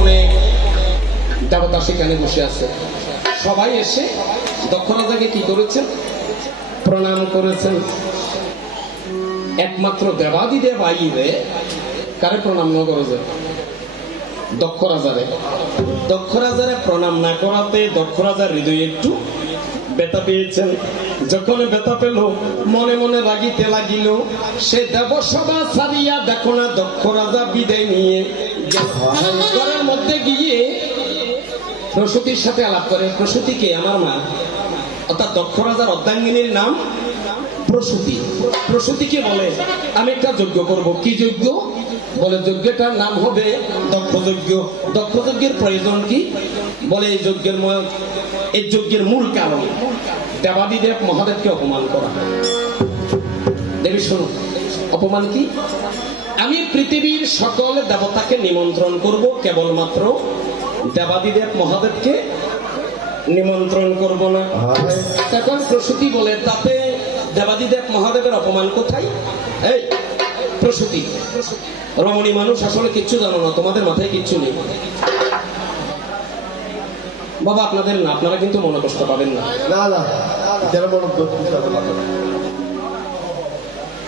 অনেক দেবতা সেখানে বসে আছে। সবাই এসে দক্ষ রাজাকে কি করেছেন? প্রণাম করেছেন। একমাত্র দেবাদিদেব আইরে কারে প্রণাম না করে যায়? দক্ষ রাজারে। দক্ষ রাজারে প্রণাম না করাতে দক্ষ রাজার হৃদয়ে একটু ব্যথা পেয়েছেন। যখন ব্যথা পেল মনে মনে রাগিতে লাগিল। সে দেবসভা ছাড়িয়া দেখো না দক্ষ রাজা বিদায় নিয়ে ঘরের মধ্যে গিয়ে প্রসূতির সাথে আলাপ করে। প্রসূতিকে আমার মা, অর্থাৎ দক্ষ রাজার অর্ধাঙ্গিনীর নাম প্রসূতি। প্রসূতিকে বলে আমি একটা যজ্ঞ করব। কি যজ্ঞ? বলে যজ্ঞটার নাম হবে দক্ষ যজ্ঞ। দক্ষ যজ্ঞের প্রয়োজন কি? বলে এই যজ্ঞের মূল কারণ দেবাদিদেব মহাদেবকে অপমান করা। দেবী শোনো, অপমান কি? আমি পৃথিবীর সকল দেবতাকে নিমন্ত্রণ করব, কেবলমাত্র দেবাদিদেব মহাদেবকে নিমন্ত্রণ করব না। তখন প্রসূতি বলে তাতে দেবাদিদেব মহাদেবের অপমান কোথায়? এই প্রসূতি, রমণী মানুষ আসলে কিচ্ছু জানো না, তোমাদের মাথায় কিচ্ছু নেই। বাবা আপনাদের না, আপনারা কিন্তু মনে কষ্ট পাবেন না।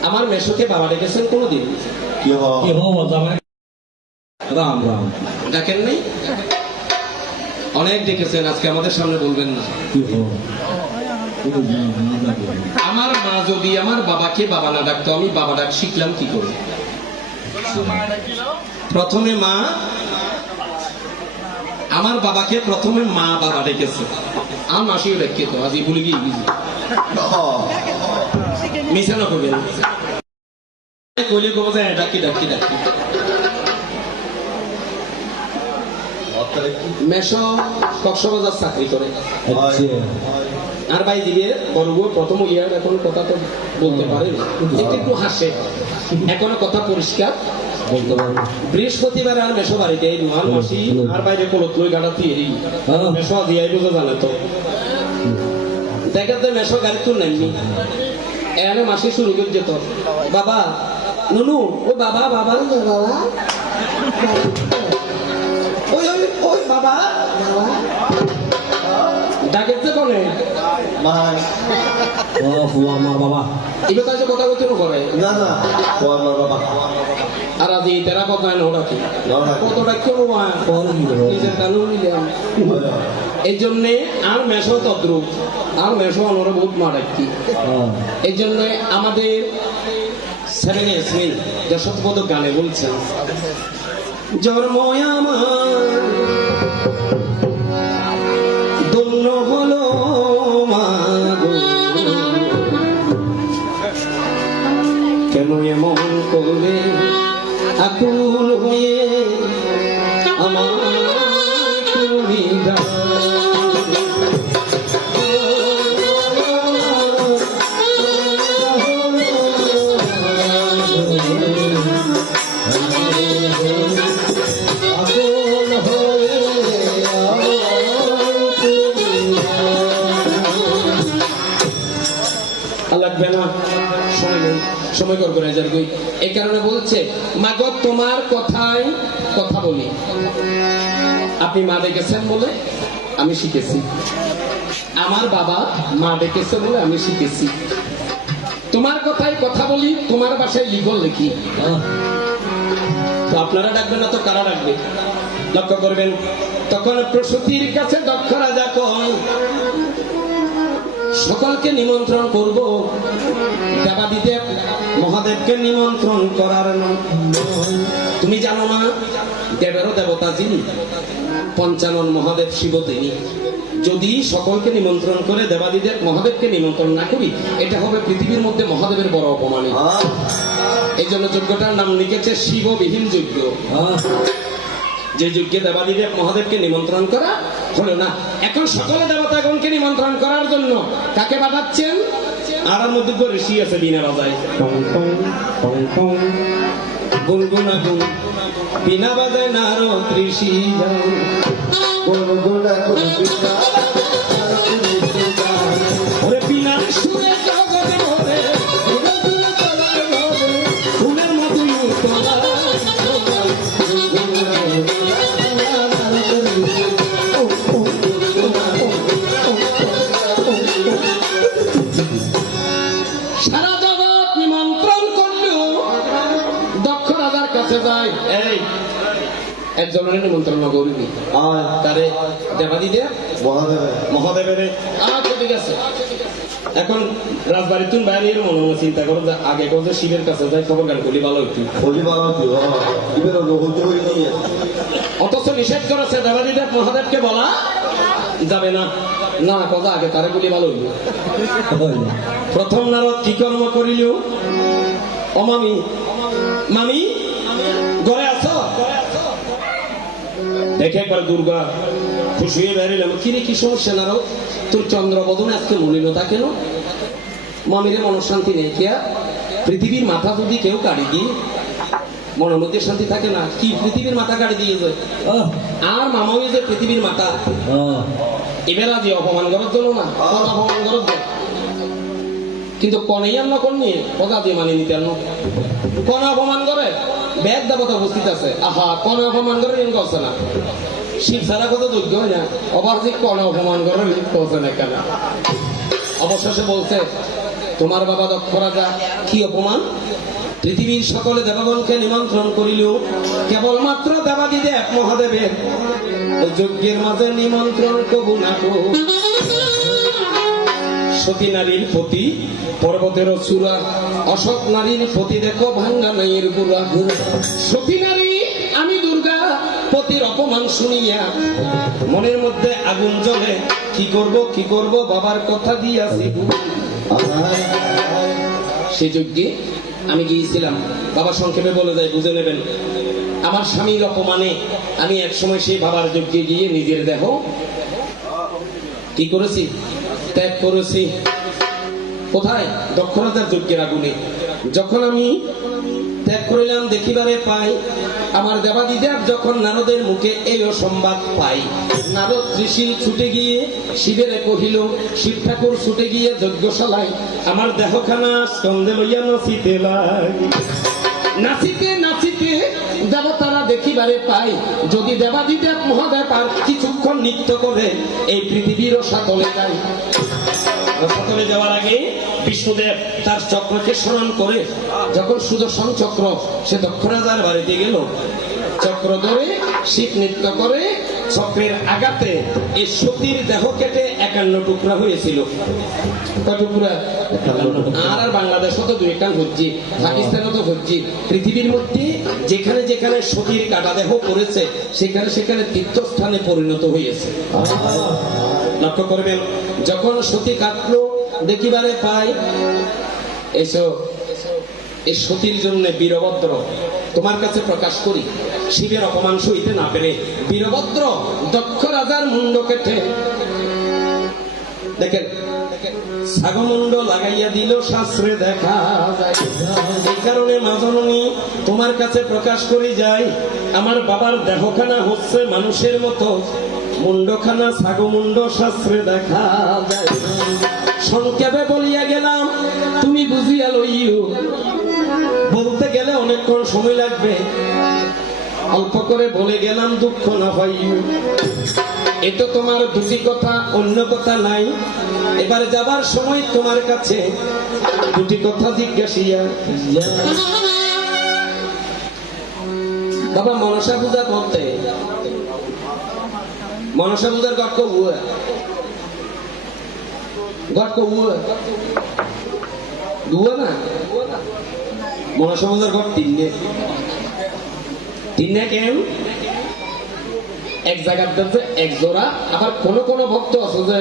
আমার মেশোকে বাবা ডেকেছেন কোনোদিন? রাম রাম ডাকেন নাই? অনেক ডেকেছেন, আজকে আমাদের সামনে বলবেন না। আমার মা যদি আমার বাবাকে বাবা না ডাকতো, আমি বাবা ডাক শিখলাম কি করে? প্রথমে মা আমার বাবাকে প্রথমে মা বাবা ডেকেছে। আমার মাসিও ডেকে তো আজ ভুলে গিয়ে মিশানো করবেন কইলে কব যায় ডাকি ডাকি ডাকি। মেশো কক্সবাজার চাকরি করে। আর ভাই দিবে বড় প্রথম ইয়ার এখন কথা তো বলতে পারে, একটু হাসে, এখনো কথা পরিষ্কার বলতে পারে। বৃহস্পতিবার আর মেশো বাড়িতে আর মাসি আর বাইরে কলত লই গাড়া দিয়ে মেশো দিয়াই বুঝে জানে তো দেখাতে মেশো গাড়ি তো নেননি। এখানে মাসি শুরু করে যেত বাবা নুনু ও বাবা বাবা বাবা ওই ওই ওই বাবা ডাকেছে কোনে মাই ও ফুয়া আমার বাবা ইবে কাছে কথা কইতে করে না না ফুয়া আমার বাবা। আর আজ এই তেরা কথা না ওটা কি কত ডাকছো বাবা নিজের কানু নিলাম। এই জন্য আর মেশো তদ্রুপ আর মেশো আমরা বহুত মারাকি। এই জন্য আমাদের 7 এসমিন যশোদপদ গানে বলছেন জন্ম আমার ধন্য হলো মাগো, কেন এমন করলে আকুল হয়ে আমার তুমি লাগবে না, সময় নেই, সময় করবো না। এই কারণে বলছে মাগো তোমার কথায় কথা বলি। আপনি মা ডেকেছেন বলে আমি শিখেছি, আমার বাবা মা ডেকেছে বলে আমি শিখেছি। তোমার কথায় কথা বলি, তোমার বাসায় লিখল লিখি। তো আপনারা ডাকবেন না তো কারা ডাকবে? লক্ষ্য করবেন তখন প্রসূতির কাছে দক্ষ রাজা কয় সকলকে নিমন্ত্রণ করব, দেবাদিদেব মহাদেবকে নিমন্ত্রণ করার নয়। তুমি জানো না দেবেরও দেবতা যিনি, পঞ্চানন মহাদেব শিব তিনি। যদি সকলকে নিমন্ত্রণ করে দেবাদিদেব মহাদেবকে নিমন্ত্রণ না করি, এটা হবে পৃথিবীর মধ্যে মহাদেবের বড় অপমান। এই জন্য যজ্ঞটার নাম লিখেছে শিববিহীন যজ্ঞ। যে যজ্ঞে দেবাদিদেব মহাদেবকে নিমন্ত্রণ করা হলো না। এখন সকলে দেবতাগণকে নিমন্ত্রণ করার জন্য কাকে পাঠাচ্ছেন? আর মধ্যে তো ঋষি আছে বিনা বাজায় গুনগুনা গুন বিনা বাজায় নারদ ঋষি গুনগুনা গুন ওরে বিনা সুরে জগতে ভরে ফুলের মতো কাছে যাই, এই একজনের নিমন্ত্রণ করিনি, তারে দেবাদি দে মহাদেবের। আচ্ছা ঠিক আছে। এখন রাজবাড়ি তুমি বাইরে মনে মনে চিন্তা করো যে আগে কোন শিবের কাছে যাই খবর গান করলি ভালো হইতো, অথচ নিষেধ করেছে দেবাদি দেব মহাদেবকে বলা যাবে না। না কথা আগে তারে গুলি ভালো হইল। প্রথম নারদ কি কর্ম করিল, ও মামি মামি ঘরে আছো? দেখে একবার দুর্গা খুশি হয়ে বেরিলাম, কিরে কি সমস্যা নারদ, তোর চন্দ্রবদন আজকে মলিনতা কেন? মামিরে মনশান্তি নেই কিয়া? পৃথিবীর মাথা যদি কেউ কাটি দিয়ে মনের মধ্যে শান্তি থাকে না, কি পৃথিবীর মাথা কাটি দিয়ে যায়? আর মামাই যে পৃথিবীর মাথা, এবার আজ অপমান করার জন্য না, অপমান করার জন্য। কিন্তু কনেই নকল নিয়ে কথা দিয়ে মানে নিতে কন অপমান করে বেদ দেবতা উপস্থিত আছে, আহা কন অপমান করে ঋণ করছে না, শিব ছাড়া কত যোগ্য হয় না, অবাক যে কন অপমান করে ঋণ করছে না কেন? অবশেষে বলছে, তোমার বাবা দক্ষ রাজা কি অপমান? পৃথিবীর সকলে দেবগণকে নিমন্ত্রণ করিল, কেবলমাত্র দেবাদিদেব মহাদেবের যজ্ঞের মাঝে নিমন্ত্রণ কবু না কো। সতী নারীর প্রতি পর্বতের চূড়া, অসৎ নারীর প্রতি দেখো ভাঙ্গা নাইয়ের গুড়া। সতী নারী আমি দুর্গা পতির অপমান শুনিয়া মনের মধ্যে আগুন জ্বলে, কি করব বাবার কথা দিয়াছি। সে যজ্ঞে আমি গিয়েছিলাম, বাবা সংক্ষেপে বলে যায় বুঝে নেবেন। আমার স্বামীর অপমানে আমি একসময় সেই বাবার যজ্ঞে গিয়ে নিজের দেহ কি করেছি, ত্যাগ করেছি। কোথায়? দক্ষ রাজার যজ্ঞের আগুনে। যখন আমি ত্যাগ করিলাম দেখিবারে পাই, আমার দেবাদিদেব যখন নারদের মুখে এই সংবাদ পাই, নারদ ত্রিশীল ছুটে গিয়ে শিবের কহিল, শিব ঠাকুর ছুটে গিয়ে যজ্ঞশালায় আমার দেহখানা স্কন্ধে লইয়া নাচিতে লাগি। নাচিতে নাচিতে দেবতারা দেখিবারে পাই, যদি দেবাদিদেব মহাদেব আর কিছুক্ষণ নৃত্য করে এই পৃথিবীরও সাতলে যায়। সাতলে যাওয়ার আগে বিষ্ণুদেব তার চক্রকে স্মরণ করে যখন সুদর্শন চক্র সে দক্ষ রাজার বাড়িতে গেল, চক্র ধরে শিব নৃত্য করে চক্রের আঘাতে এই সতীর দেহ কেটে 51 টুকরা হয়েছিল। টুকরা আর বাংলাদেশও তো 2-1 হচ্ছে, পাকিস্তানও তো হচ্ছে। পৃথিবীর মধ্যে যেখানে যেখানে সতীর কাটা দেহ পড়েছে সেখানে সেখানে তীর্থস্থানে পরিণত হয়েছে। লক্ষ্য করবেন, যখন সতী কাটলো দেখিবারে পাই, এসো এই সতীর জন্য বীরভদ্র তোমার কাছে প্রকাশ করি। শিবের অপমান সইতে না পেরে বীরভদ্র দক্ষ রাজার মুন্ড কেটে দেখেন ছাগমুন্ড লাগাইয়া দিল, শাস্ত্রে দেখা যায়। এই কারণে মা জননী তোমার কাছে প্রকাশ করি যাই, আমার বাবার দেহখানা হচ্ছে মানুষের মতো, মুন্ডখানা ছাগমুন্ড শাস্ত্রে দেখা যায়। সংক্ষেপে বলিয়া গেলাম তুমি বুঝিয়া লইও, বলতে গেলে অনেকক্ষণ সময় লাগবে, অল্প করে বলে গেলাম দুঃখ না পাইও। এটা তোমার দুটি কথা, অন্য কথা নাই। এবার যাবার সময় তোমার কাছে দুটি কথা জিজ্ঞাসিয়া। বাবা মনসা পূজা করতে, মনসা পূজার গট দুয়া না, মনসা পূজার গট তিনটে কেন এক জায়গার দেখছে এক জোড়া, আবার কোন কোন ভক্ত আছে যে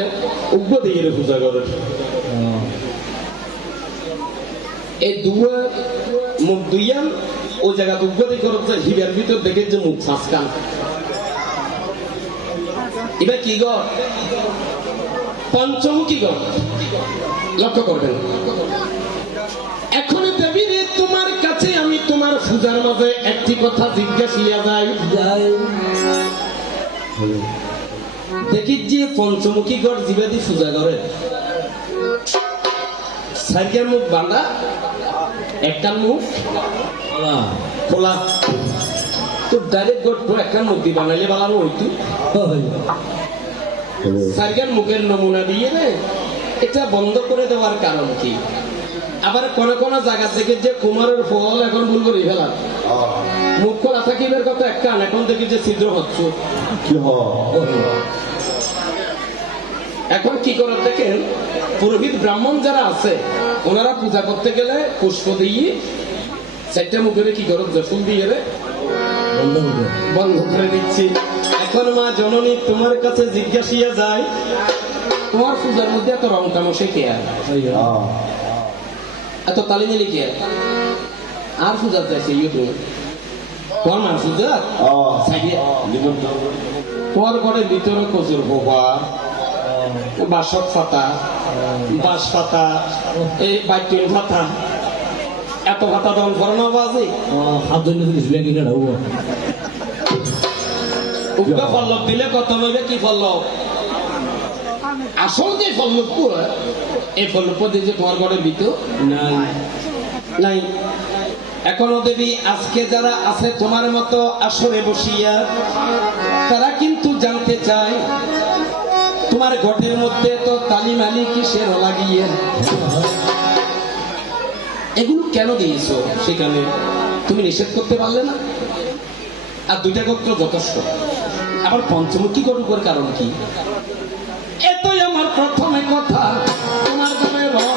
উগ্র দিয়ে পূজা করে। এই দুয়া মুখ দুইয়ান ওই জায়গা উগ্র দিয়ে করছে, হিবের ভিতর দেখে যে মুখ ফাঁসকান। এবার কি গড়? পঞ্চমুখী গড়। লক্ষ্য করবেন। এখন দেবী রে তোমার কাছে আমি তোমার পূজার মাঝে একটি কথা জিজ্ঞাসিয়া যাই। দেখি যে পঞ্চমুখী গড় জীবাদি পূজা করে, সাইকের মুখ বাঁধা, একটা মুখ খোলা, তো ডাইরেক্ট গড় একটা মুখ দিয়ে বানাইলে বানানো হইতো। সাইকের মুখের নমুনা দিয়ে রে এটা বন্ধ করে দেওয়ার কারণ কি? আবার কোন কোন জায়গা থেকে যে কুমারের ফল এখন ভুল করে ফেলা মুখ খোলা থাকিবের কথা একটা এখন দেখি যে ছিদ্র হচ্ছে কি এখন কি করে দেখেন পুরোহিত ব্রাহ্মণ যারা আছে ওনারা পূজা করতে গেলে পুষ্প দিয়ে চারটা মুখে কি করো ফুল দিয়ে বন্ধ করে দিচ্ছি। এখন মা জননী তোমার কাছে জিজ্ঞাসিয়া যায় তোমার পূজার মধ্যে এত রং তামসে কে এত তালি মিলি কে আর পূজা চাইছে ইয়ে তুমি তোমার মা পূজা তোমার ঘরের ভিতরে কচুর বোবা বাসক পাতা বাঁশ পাতা এই বাইটিন পাতা এত পাতা দম করে না বাজে উগা পল্লব দিলে কত নইবে কি পল্লব আসল যে পল্লব এই পল্লব দিয়ে যে তোমার ঘরের ভিতর নাই নাই এখনো দেবী আজকে যারা আছে তোমার মতো আসরে বসিয়া তারা কিন্তু জানতে চায় তোমার ঘটের মধ্যে তো তালিমালি কিসের লাগিয়ে এগুলো কেন দিয়েছো সেখানে তুমি নিষেধ করতে পারলে না আর দুইটা গোত্র যথেষ্ট আবার পঞ্চমুখী গরুর কারণ কি এতই আমার প্রথমে কথা তোমার ঘরে রং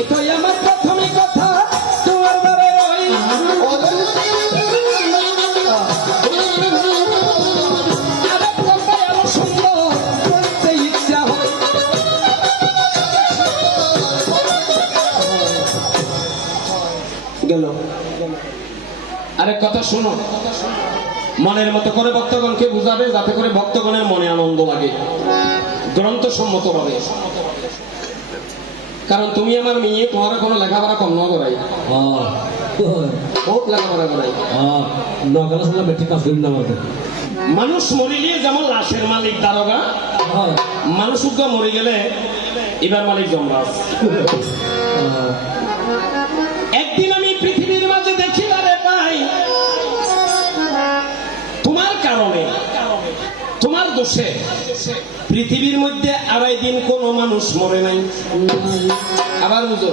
এতই আমার প্রথমে কথা তোমার ঘরে রই গেল আরেক কথা শোনো মনের মতো করে ভক্তগণকে বুঝাবে যাতে করে ভক্তগণের মনে আনন্দ লাগে গ্রন্থ সম্মত ভাবে কারণ তুমি আমার মেয়ে তোমার কোনো লেখাপড়া কম না করাই বহুত লেখাপড়া করাই মানুষ মরিলে যেমন লাশের মালিক দারোগা মানুষ মরে গেলে এবার মালিক যমরাজ একদিন আমি পৃথিবীর মাঝে দেখি রে ভাই তোমার কারণে তোমার দোষে পৃথিবীর মধ্যে 2.5 দিন কোন মানুষ মরে নাই আবার বুঝো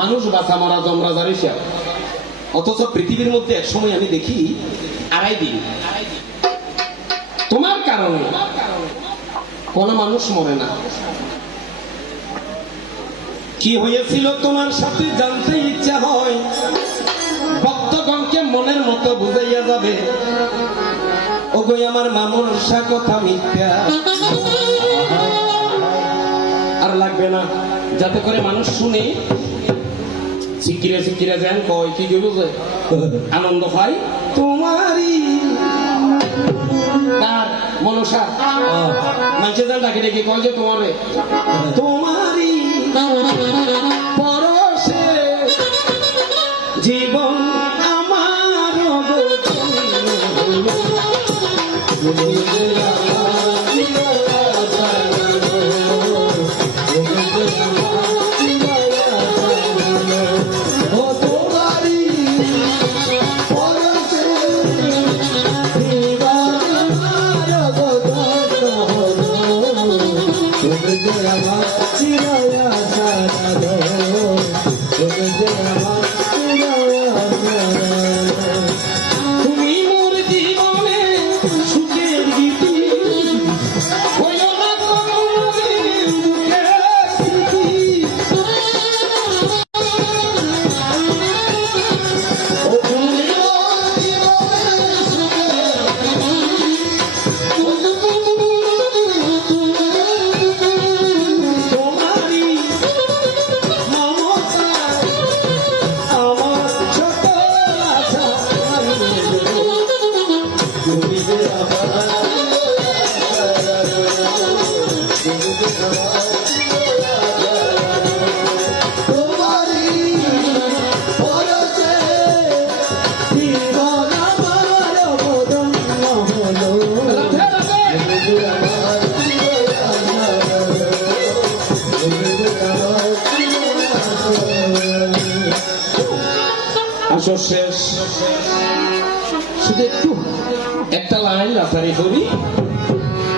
মানুষ বাঁচা মারা যমরাজার হিসাব অথচ পৃথিবীর মধ্যে এক সময় আমি দেখি 2.5 দিন তোমার কারণে কোন মানুষ মরে না কি হয়েছিল তোমার সাথে জানতে ইচ্ছা হয় ভক্তগণকে মনের মতো বুঝাইয়া যাবে ওগো আমার মামনসা কথা মিথ্যা আর লাগবে না যাতে করে মানুষ শুনে সিকিরে সিকিরে যান কয় কি বুঝে আনন্দ পাই তোমারই তার মনসা মানুষে যান ডাকি ডেকে কয় যে তোমারে তোমারই পরশে জীবন আমার তুমি মোর জীবনে সুখের গীতি হইও না কোনোদিন দুঃখের স্মৃতি ও তুমি মোর জীবনে তোমারই মমতা আমার ছোট আশা তুমি যে তোমারই পরশে জীবন আমার বদন্য হলো আসর শেষ শুধু একটু একটা লাইন রাস্তারি করি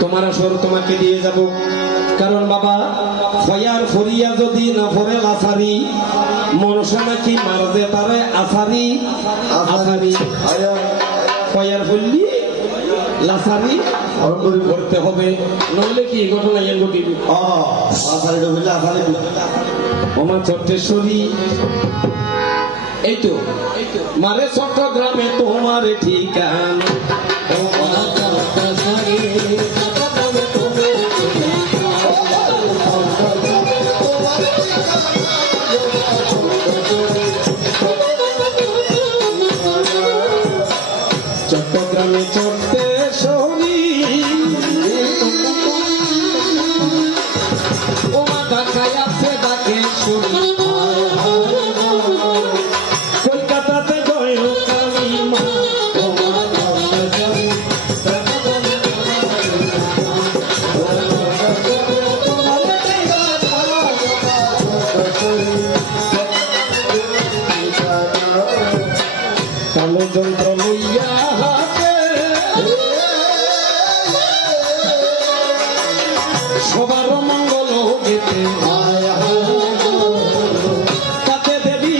তোমার তোমার আসর তোমাকে দিয়ে যাব। কারণ বাবা ফয়ার ফরিয়া যদি না ফরে লাসারি মনসা নাকি মারজে তারে আসারি আসারি ফয়ার ফরলি লাসারি করতে হবে, নইলে কি ঘটনা এন ঘটিবি। আমার চট্টেশ্বরী এই তো মারে চট্টগ্রামে তোমার ঠিকানা চট্টগ্রামে চট্টেশ্বরী ও মাথা খায় আছে ডাকে শুনি কলকাতাতে জয় কালী মা কালো যন্ত্র লইয়া সবার মঙ্গল গেতে কাতে দেবী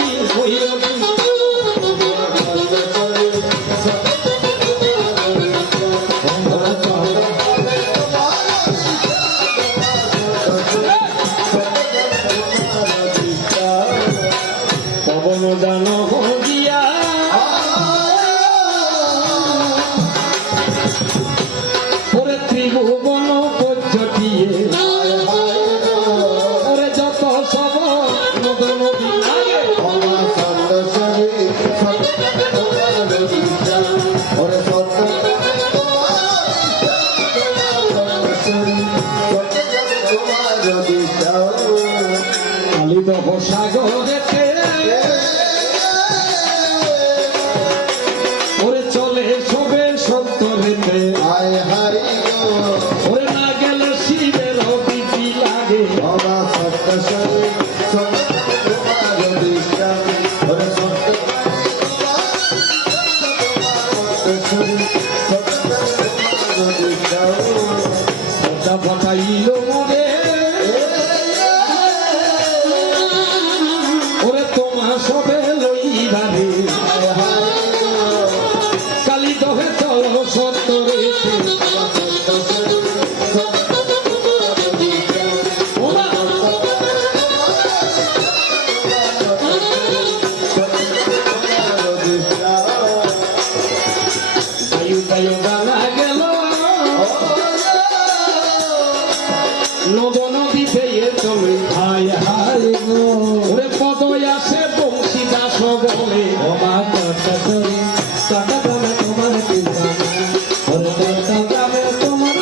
পবন জানো গিয়া ওরে ত্রিভুবন পদ্ধতিয়ে ওরে যত সব নদ নদী লাগে কালিদহ সাগরেতে ওরে চলে সবে সত্তরেতে ওরে না গেলে শিবের বিপি লাগে ফটাইল মরে ওরে তোমা সবে লইবারে কালী দহে চলো সত্তরেতে গানা গেল নদ নদী পেয়ে চলে হায় হায় ওরে পদ আসে বংশী দাস বলে চট্টগ্রামে তোমার চট্টগ্রামে তোমার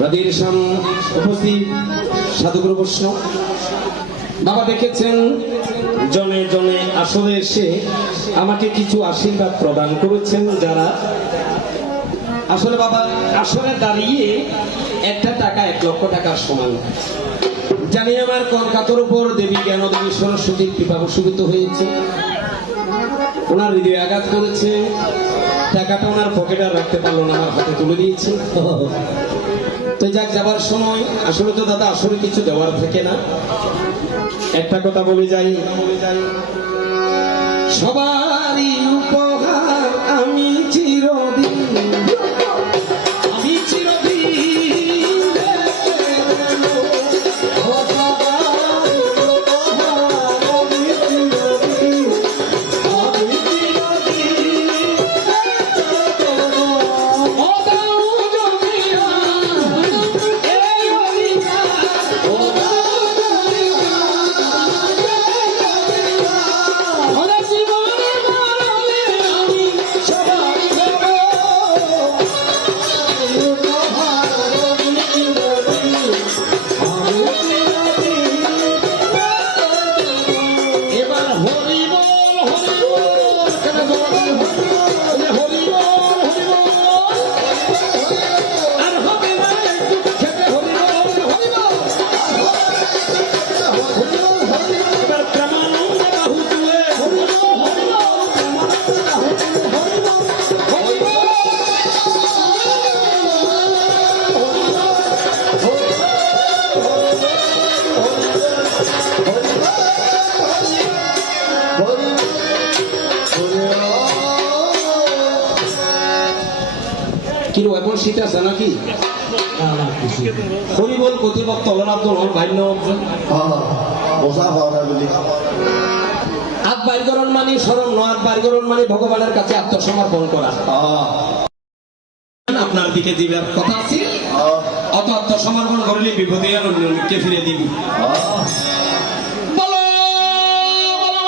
রাধীর সাম উপস্থিত সাধুগুরু বৈষ্ণব বাবা দেখেছেন জনে জনে আসলে এসে আমাকে কিছু আশীর্বাদ প্রদান করেছেন যারা আসলে বাবা আসলে দাঁড়িয়ে একটা টাকা 1 লক্ষ টাকার সমান। জানি আমার কলকাতার উপর দেবী জ্ঞান দেবী সরস্বতীর কৃপা বশীভূত হয়েছে, ওনার হৃদয়ে আঘাত করেছে, টাকাটা ওনার পকেটে রাখতে পারলো না, আমার হাতে তুলে দিয়েছে। তো যাক যাবার সময় আসলে তো দাদা আসলে কিছু দেওয়ার থাকে না, একটা কথা বলে যাই সবারই উপহার আমি চিরদিন শীত আছে নাকি না না কিছু হরিবল কতিপক তলন আব্দুল হল ভাই বোঝা পাওয়া না বলি হাত বাইরগরণ মানে স্মরণ নয়, হাত বাইরগরণ মানে ভগবানের কাছে আত্মসমর্পণ করা। আপনার দিকে দিবার কথা আছে, অত আত্মসমর্পণ করলে বিপদে আর অন্যকে ফিরে দিবি। বলো বলো